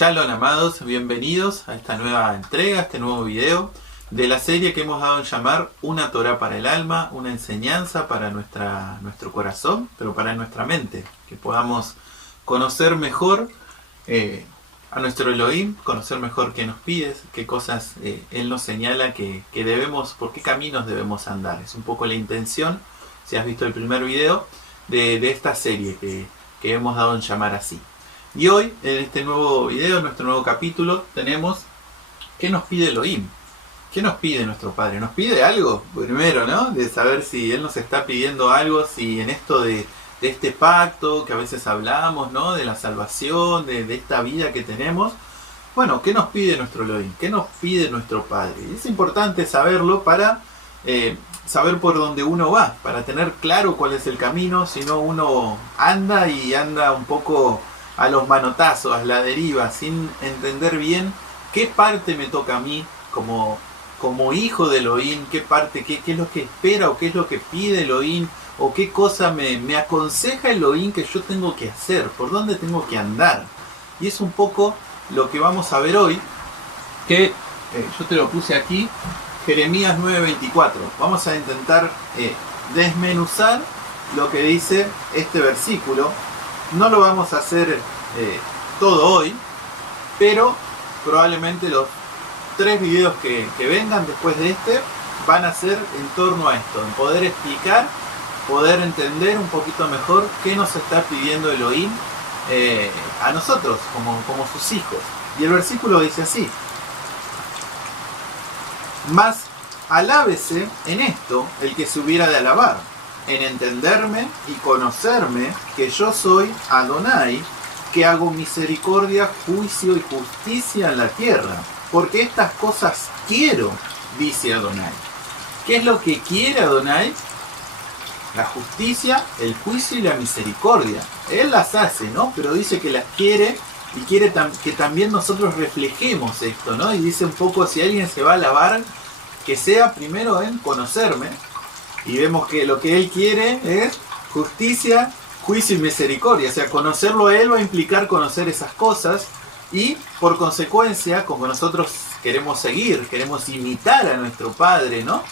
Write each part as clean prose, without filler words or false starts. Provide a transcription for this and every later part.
Shalom, amados, bienvenidos a esta nueva entrega, a este nuevo video de la serie que hemos dado en llamar Una Torá para el alma, una enseñanza para nuestro corazón, pero para nuestra mente, que podamos conocer mejor a nuestro Elohim, conocer mejor qué nos pide, qué cosas Él nos señala que debemos, por qué caminos debemos andar. Es un poco la intención, si has visto el primer video, de esta serie que hemos dado en llamar así. Y hoy, en este nuevo video, en nuestro nuevo capítulo, tenemos ¿qué nos pide Elohim? ¿Qué nos pide nuestro Padre? ¿Nos pide algo? Primero, ¿no? De saber si Él nos está pidiendo algo, si en esto de este pacto que a veces hablamos, ¿no? De la salvación, de esta vida que tenemos. Bueno, ¿qué nos pide nuestro Elohim? ¿Qué nos pide nuestro Padre? Y es importante saberlo para saber por dónde uno va, para tener claro cuál es el camino, si no uno anda un poco a los manotazos, a la deriva, sin entender bien qué parte me toca a mí como hijo de Elohim, qué parte, qué es lo que espera o qué es lo que pide Elohim, o qué cosa me aconseja Elohim que yo tengo que hacer, por dónde tengo que andar. Y es un poco lo que vamos a ver hoy, que yo te lo puse aquí, Jeremías 9:24. Vamos a intentar desmenuzar lo que dice este versículo. No lo vamos a hacer todo hoy, pero probablemente los 3 videos que vengan después de este van a ser en torno a esto, en poder explicar, poder entender un poquito mejor qué nos está pidiendo Elohim a nosotros como sus hijos. Y el versículo dice así: mas alábese en esto el que se hubiera de alabar, en entenderme y conocerme que yo soy Adonai, que hago misericordia, juicio y justicia en la tierra, porque estas cosas quiero, dice Adonai. ¿Qué es lo que quiere Adonai? La justicia, el juicio y la misericordia. Él las hace, ¿no? Pero dice que las quiere y quiere que también nosotros reflejemos esto, ¿no? Y dice un poco, si alguien se va a alabar, que sea primero en conocerme. Y vemos que lo que Él quiere es justicia, juicio y misericordia. O sea, conocerlo a Él va a implicar conocer esas cosas. Y por consecuencia, como nosotros queremos seguir, queremos imitar a nuestro Padre, ¿no?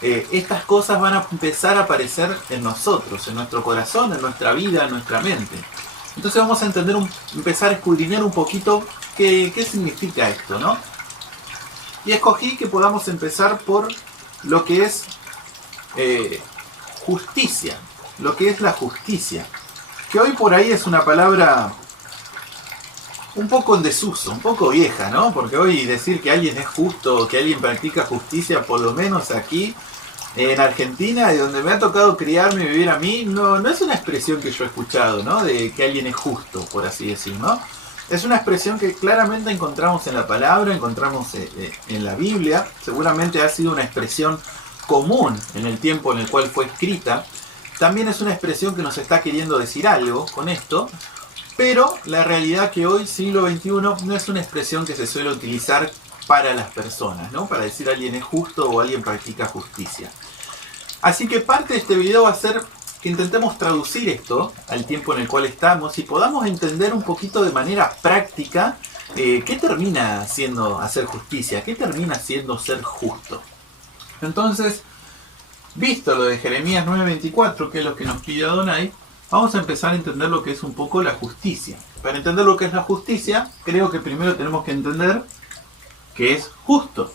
Estas cosas van a empezar a aparecer en nosotros, en nuestro corazón, en nuestra vida, en nuestra mente. Entonces vamos a empezar a escudriñar un poquito qué significa esto, ¿no? Y escogí que podamos empezar por lo que es justicia, lo que es la justicia, que hoy por ahí es una palabra un poco en desuso, un poco vieja, ¿no? Porque hoy decir que alguien es justo, que alguien practica justicia, por lo menos aquí en Argentina, y donde me ha tocado criarme y vivir a mí, no es una expresión que yo he escuchado, ¿no? De que alguien es justo, por así decir, ¿no? Es una expresión que claramente encontramos en la palabra, encontramos en la Biblia. Seguramente ha sido una expresión común en el tiempo en el cual fue escrita. También es una expresión que nos está queriendo decir algo con esto, pero la realidad que hoy, siglo XXI, no es una expresión que se suele utilizar para las personas, ¿no? Para decir alguien es justo o alguien practica justicia. Así que parte de este video va a ser que intentemos traducir esto al tiempo en el cual estamos y podamos entender un poquito de manera práctica qué termina siendo hacer justicia, qué termina siendo ser justo. Entonces, visto lo de Jeremías 9:24, que es lo que nos pide Adonai, vamos a empezar a entender lo que es un poco la justicia. Para entender lo que es la justicia, creo que primero tenemos que entender que es justo,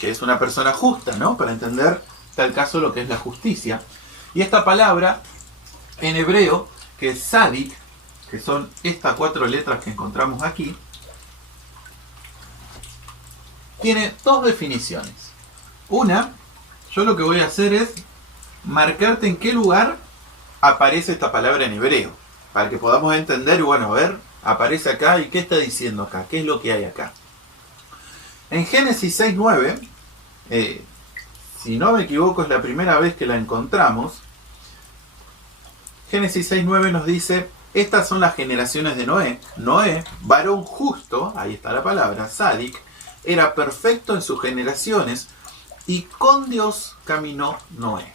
que es una persona justa, ¿no? Para entender tal caso lo que es la justicia. Y esta palabra en hebreo, que es sadik, que son estas 4 letras que encontramos aquí, tiene 2 definiciones. Una, yo lo que voy a hacer es marcarte en qué lugar aparece esta palabra en hebreo, para que podamos entender, bueno, a ver, aparece acá y qué está diciendo acá, qué es lo que hay acá. En Génesis 6:9, si no me equivoco es la primera vez que la encontramos. Génesis 6:9 nos dice: estas son las generaciones de Noé. Noé, varón justo, ahí está la palabra, sadik, era perfecto en sus generaciones, y con Dios caminó Noé.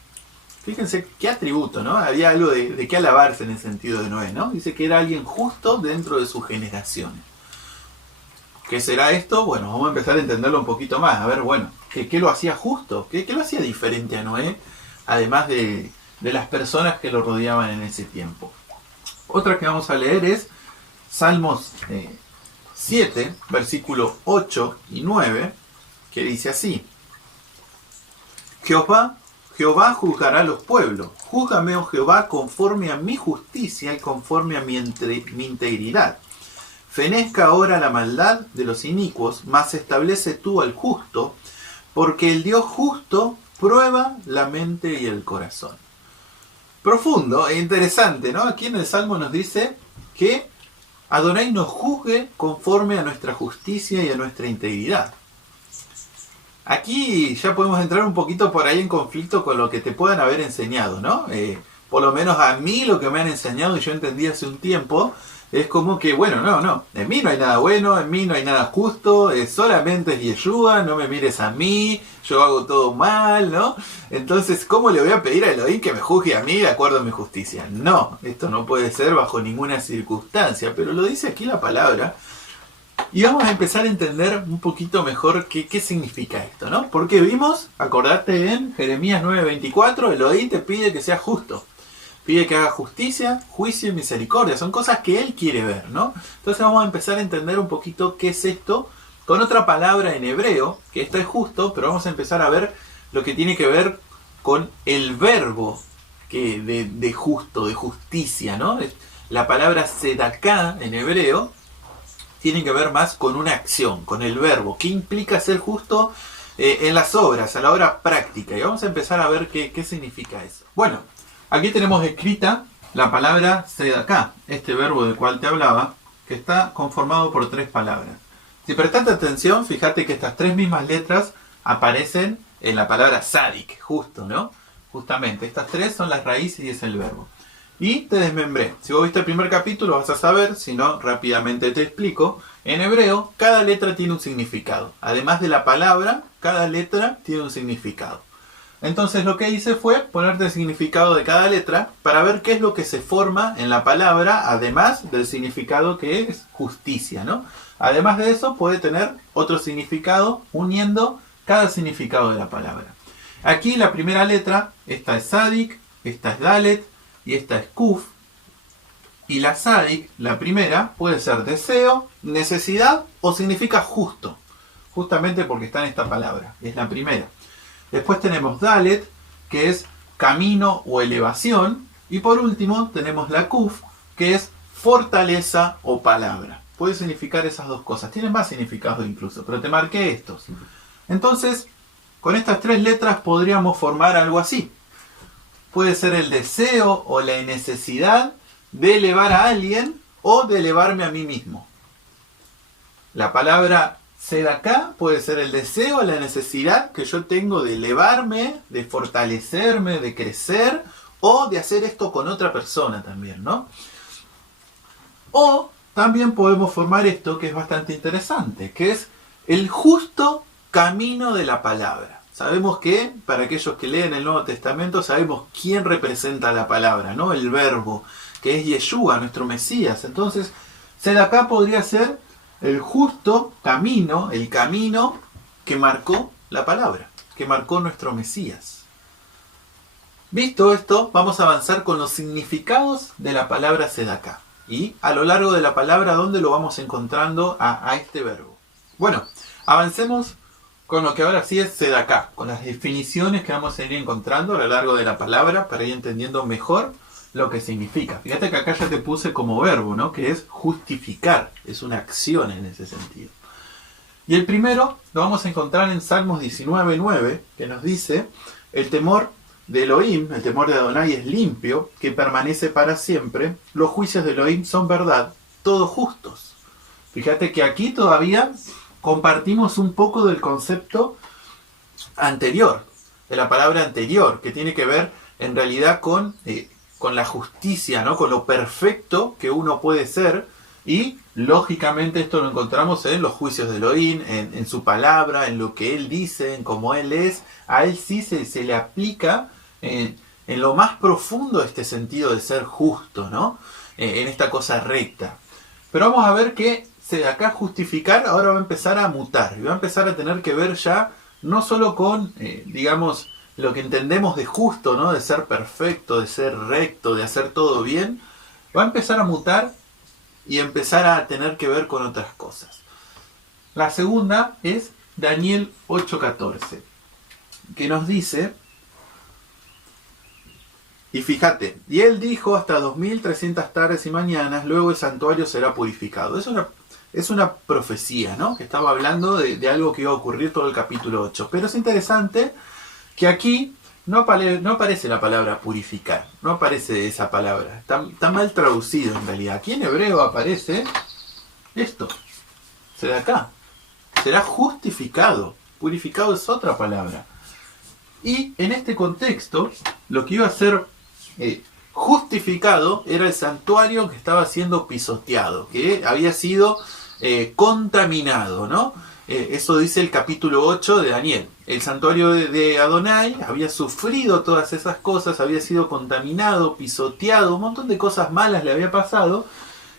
Fíjense qué atributo, ¿no? Había algo de qué alabarse en el sentido de Noé, ¿no? Dice que era alguien justo dentro de sus generaciones. ¿Qué será esto? Bueno, vamos a empezar a entenderlo un poquito más. A ver, bueno, ¿qué lo hacía justo? ¿Qué lo hacía diferente a Noé? Además de las personas que lo rodeaban en ese tiempo. Otra que vamos a leer es Salmos 7, versículo 8 y 9, que dice así: Jehová juzgará a los pueblos. Júzgame, oh Jehová, conforme a mi justicia y conforme a mi integridad. Fenezca ahora la maldad de los inicuos, mas establece tú al justo, porque el Dios justo prueba la mente y el corazón. Profundo e interesante, ¿no? Aquí en el Salmo nos dice que Adonai nos juzgue conforme a nuestra justicia y a nuestra integridad. Aquí ya podemos entrar un poquito por ahí en conflicto con lo que te puedan haber enseñado, ¿no? Por lo menos a mí lo que me han enseñado y yo entendí hace un tiempo es como que, bueno, no, en mí no hay nada bueno, en mí no hay nada justo, solamente es Yeshua, no me mires a mí, yo hago todo mal, ¿no? Entonces, ¿cómo le voy a pedir a Elohim que me juzgue a mí de acuerdo a mi justicia? No, esto no puede ser bajo ninguna circunstancia, pero lo dice aquí la palabra. Y vamos a empezar a entender un poquito mejor qué significa esto, ¿no? Porque vimos, acordate en Jeremías 9:24, Elohim te pide que seas justo. Pide que haga justicia, juicio y misericordia. Son cosas que Él quiere ver, ¿no? Entonces vamos a empezar a entender un poquito qué es esto con otra palabra en hebreo, que esto es justo, pero vamos a empezar a ver lo que tiene que ver con el verbo de justo, de justicia, ¿no? La palabra sedaká en hebreo tiene que ver más con una acción, con el verbo. ¿Qué implica ser justo en las obras, a la obra práctica? Y vamos a empezar a ver qué significa eso. Bueno, aquí tenemos escrita la palabra sedaká, este verbo del cual te hablaba, que está conformado por 3 palabras. Si prestaste atención, fíjate que estas 3 mismas letras aparecen en la palabra sadik, justo, ¿no? Justamente, estas 3 son las raíces y es el verbo. Y te desmembré. Si vos viste el primer capítulo vas a saber, si no, rápidamente te explico. En hebreo, cada letra tiene un significado. Además de la palabra, cada letra tiene un significado. Entonces lo que hice fue ponerte el significado de cada letra para ver qué es lo que se forma en la palabra, además del significado que es justicia, ¿no? Además de eso, puede tener otro significado uniendo cada significado de la palabra. Aquí la primera letra, esta es Sadik, esta es Dalet, y esta es Kuf. Y la Sadik, la primera, puede ser deseo, necesidad o significa justo. Justamente porque está en esta palabra. Es la primera. Después tenemos Dalet, que es camino o elevación. Y por último tenemos la Kuf, que es fortaleza o palabra. Puede significar esas dos cosas. Tienen más significados incluso, pero te marqué estos. Entonces, con estas 3 letras podríamos formar algo así. Puede ser el deseo o la necesidad de elevar a alguien o de elevarme a mí mismo. La palabra sedaká puede ser el deseo o la necesidad que yo tengo de elevarme, de fortalecerme, de crecer o de hacer esto con otra persona también, ¿no? O también podemos formar esto que es bastante interesante, que es el justo camino de la palabra. Sabemos que, para aquellos que leen el Nuevo Testamento, sabemos quién representa la palabra, ¿no? El verbo, que es Yeshua, nuestro Mesías. Entonces, sedaká podría ser el justo camino, el camino que marcó la palabra, que marcó nuestro Mesías. Visto esto, vamos a avanzar con los significados de la palabra sedaká. Y a lo largo de la palabra, ¿dónde lo vamos encontrando a este verbo? Bueno, avancemos con lo que ahora sí es sedaká, con las definiciones que vamos a ir encontrando a lo largo de la palabra para ir entendiendo mejor lo que significa. Fíjate que acá ya te puse como verbo, ¿no? Que es justificar, es una acción en ese sentido. Y el primero lo vamos a encontrar en Salmos 19:9, que nos dice: el temor de Elohim, el temor de Adonai es limpio, que permanece para siempre, los juicios de Elohim son verdad, todos justos. Fíjate que aquí todavía compartimos un poco del concepto anterior, de la palabra anterior, que tiene que ver en realidad con la justicia, ¿no? Con lo perfecto que uno puede ser, y lógicamente esto lo encontramos en los juicios de Elohim, en su palabra, en lo que Él dice, en cómo Él es. A Él sí se le aplica en lo más profundo este sentido de ser justo, ¿no? En esta cosa recta. Pero vamos a ver que acá justificar ahora va a empezar a mutar y va a empezar a tener que ver ya no solo con, digamos, lo que entendemos de justo, ¿no? De ser perfecto, de ser recto, de hacer todo bien, va a empezar a mutar y empezar a tener que ver con otras cosas. La segunda es Daniel 8:14, que nos dice, y fíjate, y él dijo hasta 2300 tardes y mañanas, luego el santuario será purificado. Es una profecía, ¿no? Que estaba hablando de algo que iba a ocurrir todo el capítulo 8. Pero es interesante que aquí no aparece la palabra purificar, no aparece esa palabra. Está mal traducido en realidad. Aquí en hebreo aparece esto. Será acá. Será justificado. Purificado es otra palabra. Y en este contexto, lo que iba a ser justificado era el santuario que estaba siendo pisoteado, que había sido contaminado, ¿no? Eso dice el capítulo 8 de Daniel. El santuario de Adonai había sufrido todas esas cosas, había sido contaminado, pisoteado, un montón de cosas malas le había pasado.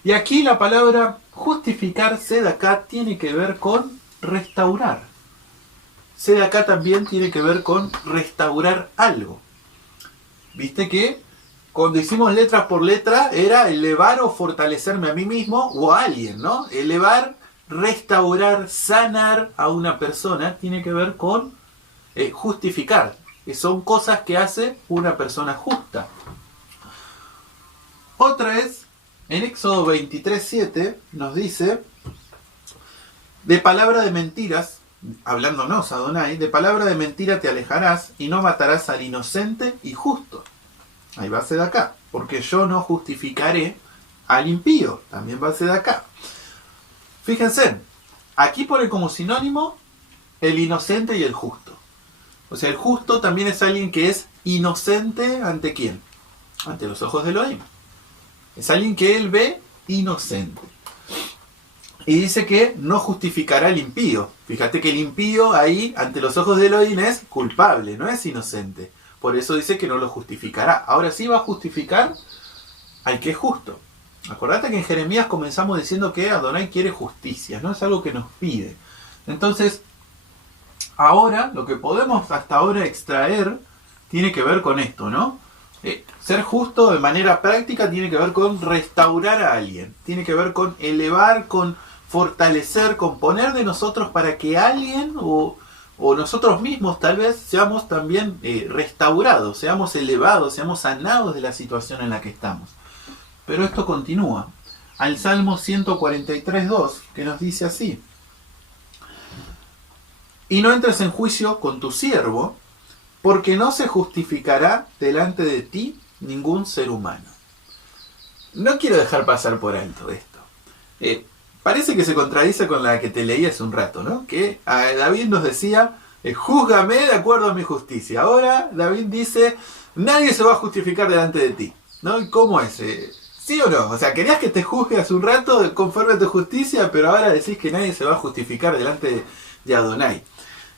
Y aquí la palabra justificar, Sedaká, tiene que ver con restaurar. Sedaká también tiene que ver con restaurar algo. Viste que cuando hicimos letra por letra era elevar o fortalecerme a mí mismo o a alguien, ¿no? Elevar, restaurar, sanar a una persona tiene que ver con justificar. Que son cosas que hace una persona justa. Otra es, en Éxodo 23:7 nos dice, de palabra de mentiras, hablándonos Adonai, de palabra de mentira te alejarás y no matarás al inocente y justo. Ahí va a ser de acá, porque yo no justificaré al impío, también va a ser de acá. Fíjense, aquí pone como sinónimo el inocente y el justo. O sea, el justo también es alguien que es inocente ¿ante quién? Ante los ojos de Elohim. Es alguien que él ve inocente. Y dice que no justificará al impío. Fíjate que el impío ahí, ante los ojos de Elohim, es culpable, no es inocente. Por eso dice que no lo justificará. Ahora sí va a justificar al que es justo. Acordate que en Jeremías comenzamos diciendo que Adonai quiere justicia, no es algo que nos pide. Entonces, ahora lo que podemos hasta ahora extraer tiene que ver con esto, ¿no? Ser justo de manera práctica tiene que ver con restaurar a alguien, tiene que ver con elevar, con fortalecer, con poner de nosotros para que alguien o nosotros mismos tal vez seamos también restaurados, seamos elevados, seamos sanados de la situación en la que estamos. Pero esto continúa. Al Salmo 143:2, que nos dice así: y no entres en juicio con tu siervo, porque no se justificará delante de ti ningún ser humano. No quiero dejar pasar por alto esto. Parece que se contradice con la que te leí hace un rato, ¿no? Que David nos decía, júzgame de acuerdo a mi justicia. Ahora David dice, nadie se va a justificar delante de ti, ¿no? ¿Y cómo es? ¿Sí o no? O sea, querías que te juzgue hace un rato conforme a tu justicia, pero ahora decís que nadie se va a justificar delante de Adonai.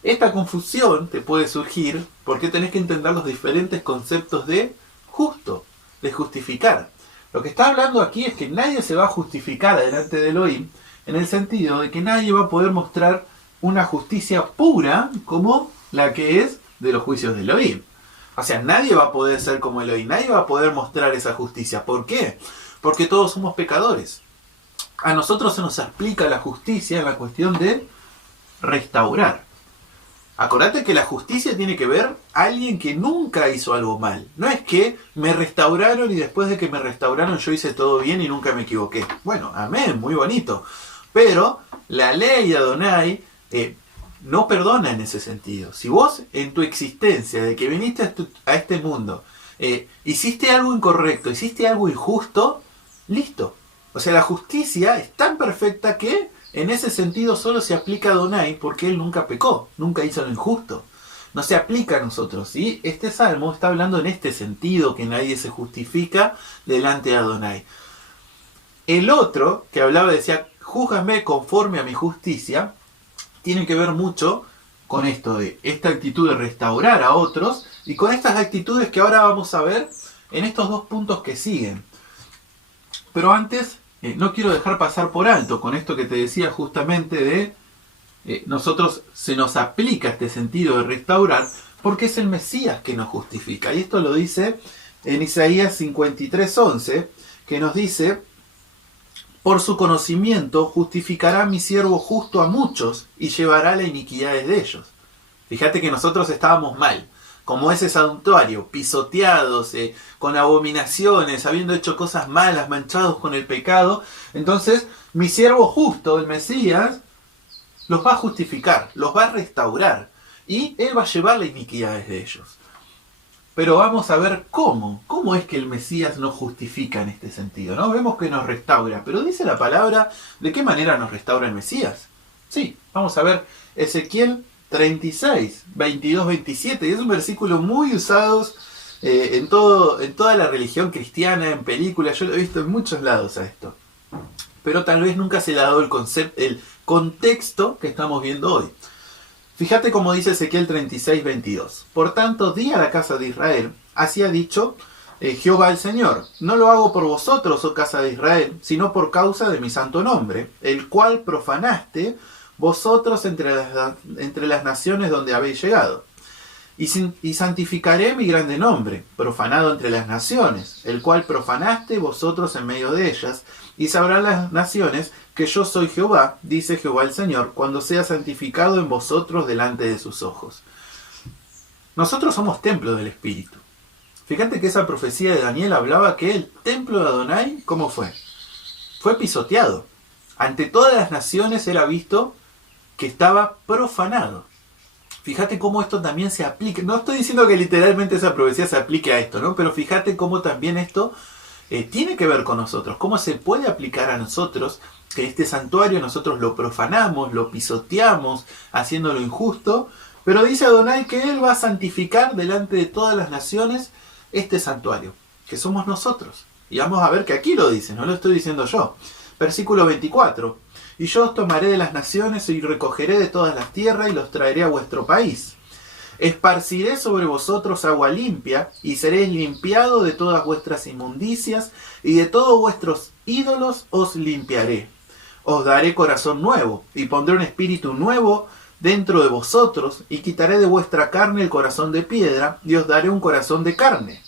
Esta confusión te puede surgir porque tenés que entender los diferentes conceptos de justo, de justificar. Lo que está hablando aquí es que nadie se va a justificar delante de Elohim en el sentido de que nadie va a poder mostrar una justicia pura como la que es de los juicios de Elohim. O sea, nadie va a poder ser como Elohim, nadie va a poder mostrar esa justicia. ¿Por qué? Porque todos somos pecadores. A nosotros se nos aplica la justicia en la cuestión de restaurar. Acordate que la justicia tiene que ver a alguien que nunca hizo algo mal. No es que me restauraron y después de que me restauraron yo hice todo bien y nunca me equivoqué. Bueno, amén, muy bonito. Pero la ley de Adonai no perdona en ese sentido. Si vos en tu existencia, de que viniste a este mundo, hiciste algo incorrecto, hiciste algo injusto, listo. O sea, la justicia es tan perfecta que en ese sentido solo se aplica a Adonai porque él nunca pecó, nunca hizo lo injusto. No se aplica a nosotros. ¿Sí? Este salmo está hablando en este sentido, que nadie se justifica delante de Adonai. El otro, que hablaba, decía, júzgame conforme a mi justicia, tiene que ver mucho con esto de esta actitud de restaurar a otros y con estas actitudes que ahora vamos a ver en estos dos puntos que siguen. Pero antes no quiero dejar pasar por alto con esto que te decía justamente de nosotros se nos aplica este sentido de restaurar porque es el Mesías que nos justifica. Y esto lo dice en Isaías 53:11, que nos dice: por su conocimiento justificará mi siervo justo a muchos y llevará la iniquidad de ellos. Fíjate que nosotros estábamos mal, como ese santuario, pisoteados, con abominaciones, habiendo hecho cosas malas, manchados con el pecado. Entonces, mi siervo justo, el Mesías, los va a justificar, los va a restaurar, y Él va a llevar la iniquidad de ellos. Pero vamos a ver cómo es que el Mesías nos justifica en este sentido, ¿no? Vemos que nos restaura, pero dice la palabra de qué manera nos restaura el Mesías. Sí, vamos a ver Ezequiel 36, 22, 27, y es un versículo muy usado en toda la religión cristiana, en películas. Yo lo he visto en muchos lados a esto, pero tal vez nunca se le ha dado el contexto que estamos viendo hoy. Fíjate cómo dice Ezequiel 36, 22. Por tanto, di a la casa de Israel, así ha dicho Jehová el Señor: no lo hago por vosotros, oh casa de Israel, sino por causa de mi santo nombre, el cual profanaste vosotros entre las naciones donde habéis llegado. Y santificaré mi grande nombre, profanado entre las naciones, el cual profanaste vosotros en medio de ellas, y sabrán las naciones que yo soy Jehová, dice Jehová el Señor, cuando sea santificado en vosotros delante de sus ojos. Nosotros somos templo del Espíritu. Fíjate que esa profecía de Daniel hablaba que el templo de Adonai, ¿cómo fue? Fue pisoteado. Ante todas las naciones era visto que estaba profanado. Fíjate cómo esto también se aplica. No estoy diciendo que literalmente esa profecía se aplique a esto, ¿no? Pero fíjate cómo también esto tiene que ver con nosotros. Cómo se puede aplicar a nosotros, que este santuario nosotros lo profanamos, lo pisoteamos, haciéndolo injusto. Pero dice Adonai que Él va a santificar delante de todas las naciones este santuario, que somos nosotros. Y vamos a ver que aquí lo dice, no lo estoy diciendo yo. Versículo 24. Y yo os tomaré de las naciones y recogeré de todas las tierras y los traeré a vuestro país. Esparciré sobre vosotros agua limpia y seréis limpiado de todas vuestras inmundicias y de todos vuestros ídolos os limpiaré. Os daré corazón nuevo y pondré un espíritu nuevo dentro de vosotros y quitaré de vuestra carne el corazón de piedra y os daré un corazón de carne.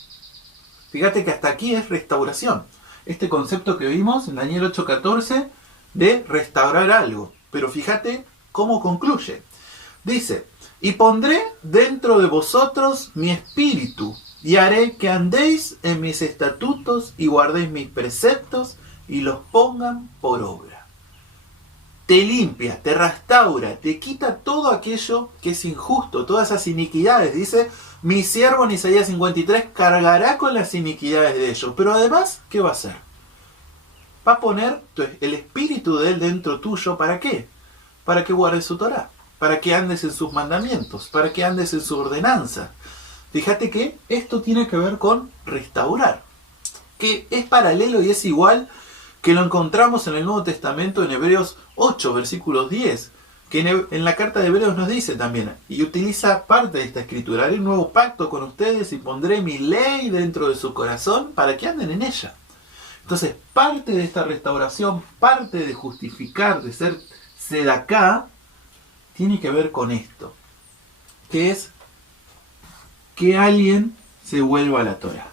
Fíjate que hasta aquí es restauración. Este concepto que vimos en Daniel 8:14 de restaurar algo. Pero fíjate cómo concluye. Dice: y pondré dentro de vosotros mi espíritu y haré que andéis en mis estatutos y guardéis mis preceptos y los pongan por obra. Te limpia, te restaura, te quita todo aquello que es injusto, todas esas iniquidades. Dice: mi siervo en Isaías 53 cargará con las iniquidades de ellos. Pero además, ¿qué va a hacer? Va a poner el espíritu de Él dentro tuyo. ¿Para qué? Para que guardes su Torá, para que andes en sus mandamientos, para que andes en su ordenanza. Fíjate que esto tiene que ver con restaurar, que es paralelo y es igual que lo encontramos en el Nuevo Testamento en Hebreos 8, versículos 10, que en la carta de Hebreos nos dice también, y utiliza parte de esta escritura: haré un nuevo pacto con ustedes y pondré mi ley dentro de su corazón para que anden en ella. Entonces, parte de esta restauración, parte de justificar, de ser sedaká, tiene que ver con esto, que es que alguien se vuelva a la Torá.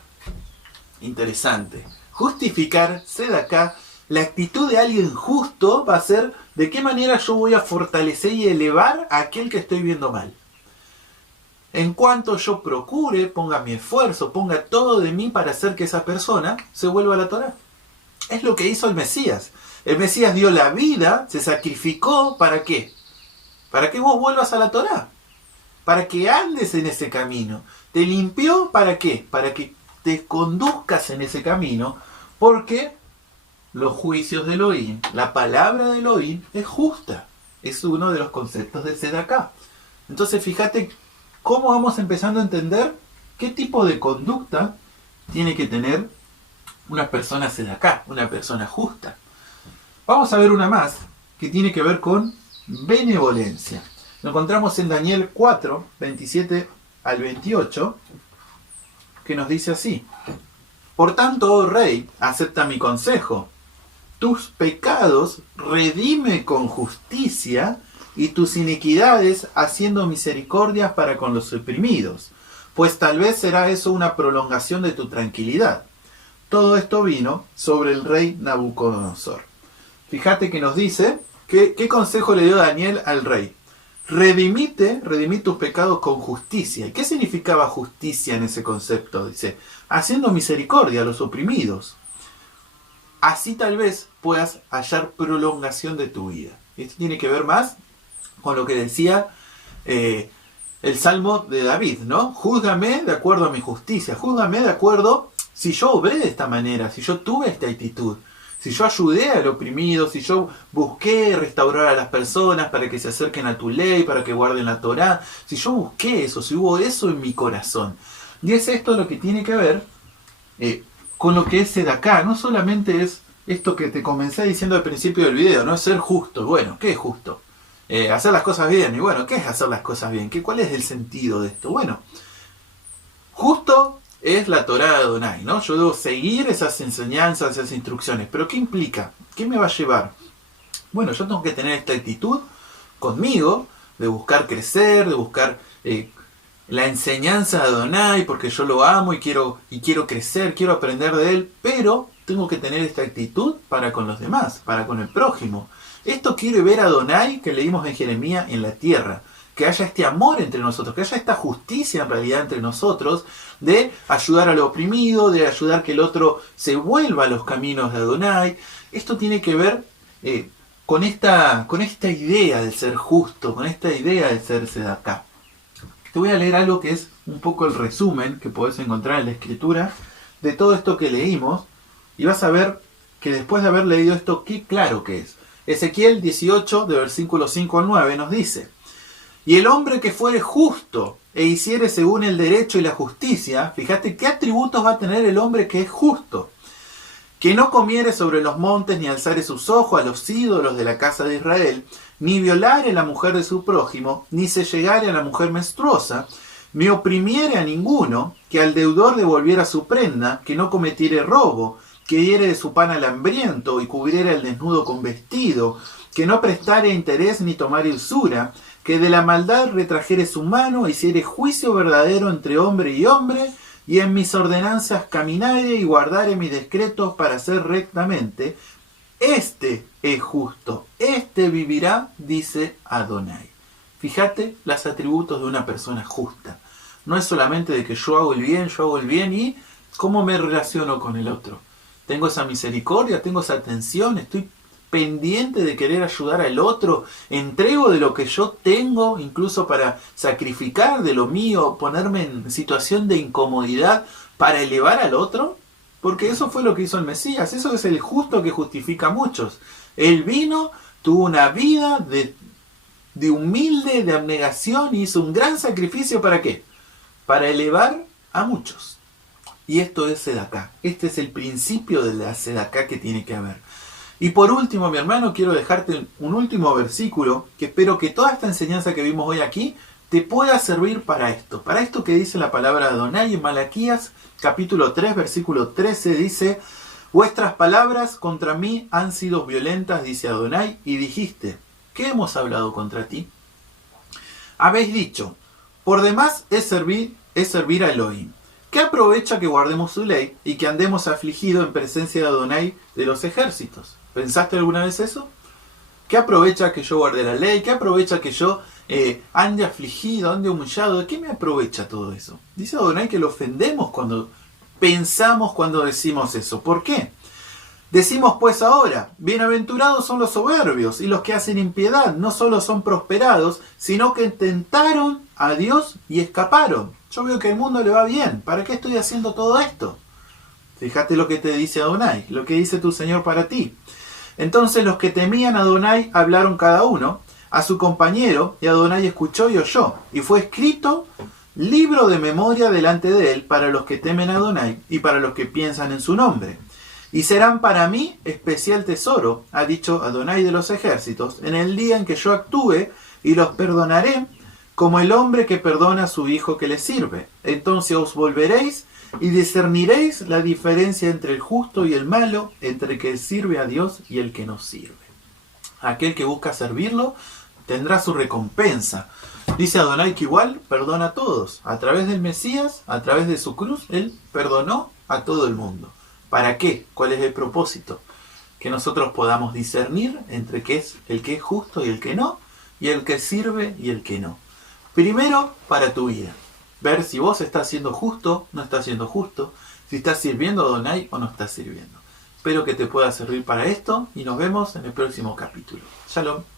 Interesante. Justificar, sedaká, la actitud de alguien justo va a ser de qué manera yo voy a fortalecer y elevar a aquel que estoy viendo mal. En cuanto yo procure, ponga mi esfuerzo, ponga todo de mí para hacer que esa persona se vuelva a la Torá. Es lo que hizo el Mesías. El Mesías dio la vida, se sacrificó, ¿para qué? Para que vos vuelvas a la Torá. Para que andes en ese camino. Te limpió, ¿para qué? Para que te conduzcas en ese camino, porque los juicios de Elohim, la palabra de Elohim es justa. Es uno de los conceptos de sedaká. Entonces fíjate cómo vamos empezando a entender qué tipo de conducta tiene que tener una persona sedaká, una persona justa. Vamos a ver una más que tiene que ver con benevolencia. Lo encontramos en Daniel 4, 27 al 28, que nos dice así: por tanto, oh rey, acepta mi consejo. tus pecados redime con justicia, y tus iniquidades haciendo misericordia para con los oprimidos, pues tal vez será eso una prolongación de tu tranquilidad. Todo esto vino sobre el rey Nabucodonosor. Fíjate que nos dice, ¿qué consejo le dio Daniel al rey? Redimid tus pecados con justicia. ¿Y qué significaba justicia en ese concepto? Dice, haciendo misericordia a los oprimidos. Así tal vez puedas hallar prolongación de tu vida. Esto tiene que ver más con lo que decía el Salmo de David, ¿no? Júzgame de acuerdo a mi justicia, júzgame de acuerdo si yo obré de esta manera, si yo tuve esta actitud, si yo ayudé al oprimido, si yo busqué restaurar a las personas para que se acerquen a tu ley, para que guarden la Torá, si yo busqué eso, si hubo eso en mi corazón. Y es esto lo que tiene que ver con lo que es Sedaká. No solamente es esto que te comencé diciendo al principio del video, ¿no? Es ser justo. Bueno, ¿qué es justo? Hacer las cosas bien. Y bueno, ¿qué es hacer las cosas bien? ¿Cuál es el sentido de esto? Bueno, justo es la Torá de Adonai, ¿no? Yo debo seguir esas enseñanzas, esas instrucciones. ¿Pero qué implica? ¿Qué me va a llevar? Bueno, yo tengo que tener esta actitud conmigo, de buscar crecer, de buscar la enseñanza de Adonai, porque yo lo amo y quiero crecer, quiero aprender de él, pero tengo que tener esta actitud para con los demás, para con el prójimo. Esto quiere ver a Adonai, que leímos en Jeremías, en la tierra. Que haya este amor entre nosotros, que haya esta justicia en realidad entre nosotros, de ayudar al oprimido, de ayudar que el otro se vuelva a los caminos de Adonai. Esto tiene que ver con esta idea de ser justo, con esta idea de ser Sedaká. Te voy a leer algo que es un poco el resumen que podés encontrar en la escritura de todo esto que leímos, y vas a ver que después de haber leído esto, qué claro que es. Ezequiel 18, de versículos 5 al 9, nos dice: y el hombre que fuere justo e hiciere según el derecho y la justicia, fíjate qué atributos va a tener el hombre que es justo, que no comiere sobre los montes, ni alzare sus ojos a los ídolos de la casa de Israel, ni violare a la mujer de su prójimo, ni se llegare a la mujer menstruosa, ni oprimiere a ninguno, que al deudor devolviera su prenda, que no cometiere robo, que diere de su pan al hambriento, y cubriera el desnudo con vestido, que no prestare interés ni tomare usura, que de la maldad retrajere su mano, hiciere juicio verdadero entre hombre, y en mis ordenanzas caminare y guardare mis decretos para hacer rectamente. Este es justo, este vivirá, dice Adonai. Fíjate los atributos de una persona justa. No es solamente de que yo hago el bien y cómo me relaciono con el otro. Tengo esa misericordia, tengo esa atención, estoy pendiente de querer ayudar al otro, entrego de lo que yo tengo, incluso para sacrificar de lo mío, ponerme en situación de incomodidad para elevar al otro, porque eso fue lo que hizo el Mesías. Eso es el justo que justifica a muchos. Él vino, tuvo una vida de humilde, de abnegación, y hizo un gran sacrificio. ¿Para qué? Para elevar a muchos. Y esto es Sedaká. Este es el principio de la Sedaká que tiene que haber. Y por último, mi hermano, quiero dejarte un último versículo que espero que toda esta enseñanza que vimos hoy aquí te pueda servir para esto. Para esto que dice la palabra de Adonai en Malaquías, capítulo 3, versículo 13, dice: vuestras palabras contra mí han sido violentas, dice Adonai, y dijiste: ¿qué hemos hablado contra ti? Habéis dicho: por demás es servir a Elohim. ¿Qué aprovecha que guardemos su ley y que andemos afligidos en presencia de Adonai de los ejércitos? ¿Pensaste alguna vez eso? ¿Qué aprovecha que yo guarde la ley? ¿Qué aprovecha que yo ande afligido, ande humillado? ¿De qué me aprovecha todo eso? Dice Adonai que lo ofendemos cuando pensamos, cuando decimos eso. ¿Por qué? Decimos pues ahora: bienaventurados son los soberbios y los que hacen impiedad, no solo son prosperados, sino que tentaron a Dios y escaparon. Yo veo que al mundo le va bien. ¿Para qué estoy haciendo todo esto? Fíjate lo que te dice Adonai, lo que dice tu Señor para ti. Entonces los que temían a Adonai hablaron cada uno a su compañero, y Adonai escuchó y oyó. Y fue escrito libro de memoria delante de él para los que temen a Adonai y para los que piensan en su nombre. Y serán para mí especial tesoro, ha dicho Adonai de los ejércitos, en el día en que yo actúe, y los perdonaré como el hombre que perdona a su hijo que le sirve. Entonces os volveréis Y discerniréis la diferencia entre el justo y el malo, entre el que sirve a Dios y el que no sirve. Aquel que busca servirlo tendrá su recompensa. Dice Adonai que igual perdona a todos. A través del Mesías, a través de su cruz, Él perdonó a todo el mundo. ¿Para qué? ¿Cuál es el propósito? Que nosotros podamos discernir entre qué es el que es justo y el que no, y el que sirve y el que no. Primero, para tu vida. Ver si vos estás siendo justo, no estás siendo justo, si estás sirviendo a Adonai o no estás sirviendo. Espero que te pueda servir para esto y nos vemos en el próximo capítulo. Shalom.